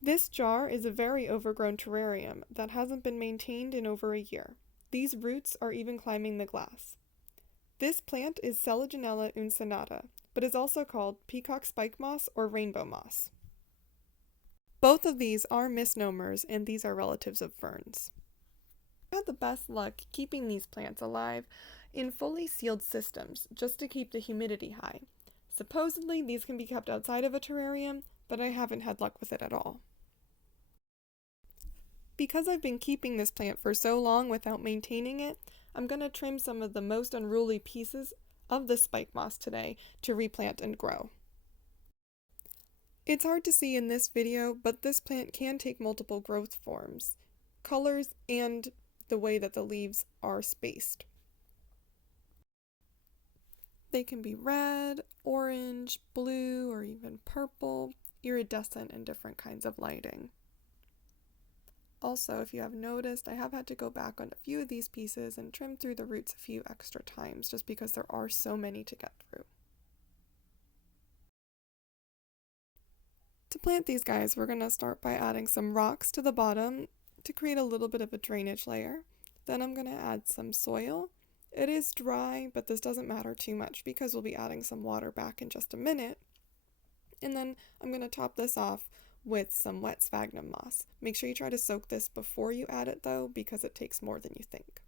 This jar is a very overgrown terrarium that hasn't been maintained in over a year. These roots are even climbing the glass. This plant is Selaginella uncinata, but is also called peacock spikemoss or rainbow moss. Both of these are misnomers, and these are relatives of ferns. I had the best luck keeping these plants alive in fully sealed systems just to keep the humidity high. Supposedly, these can be kept outside of a terrarium, but I haven't had luck with it at all. Because I've been keeping this plant for so long without maintaining it, I'm going to trim some of the most unruly pieces of the spike moss today to replant and grow. It's hard to see in this video, but this plant can take multiple growth forms, colors, and the way that the leaves are spaced. They can be red, orange, blue, or even purple, iridescent, and different kinds of lighting. Also, if you have noticed, I have had to go back on a few of these pieces and trim through the roots a few extra times just because there are so many to get through. To plant these guys, we're going to start by adding some rocks to the bottom to create a little bit of a drainage layer. Then I'm going to add some soil. It is dry, but this doesn't matter too much because we'll be adding some water back in just a minute. And then I'm going to top this off with some wet sphagnum moss. Make sure you try to soak this before you add it though, because it takes more than you think.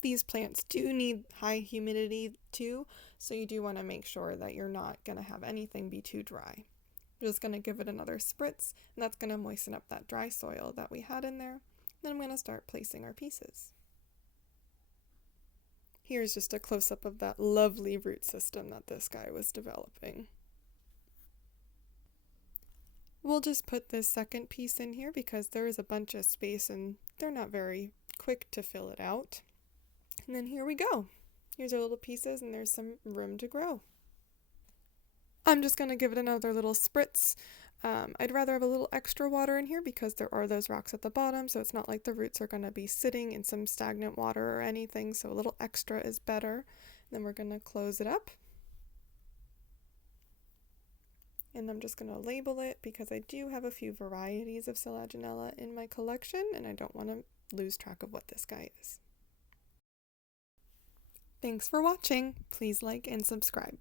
These plants do need high humidity too, so you do want to make sure that you're not going to have anything be too dry. I'm just going to give it another spritz, and that's going to moisten up that dry soil that we had in there. Then I'm going to start placing our pieces. Here's just a close-up of that lovely root system that this guy was developing. We'll just put this second piece in here because there is a bunch of space and they're not very quick to fill it out. And then here we go. Here's our little pieces and there's some room to grow. I'm just going to give it another little spritz. I'd rather have a little extra water in here because there are those rocks at the bottom, so it's not like the roots are going to be sitting in some stagnant water or anything, so a little extra is better. And then we're going to close it up. And I'm just going to label it because I do have a few varieties of Selaginella in my collection, and I don't want to lose track of what this guy is. Thanks for watching. Please like and subscribe.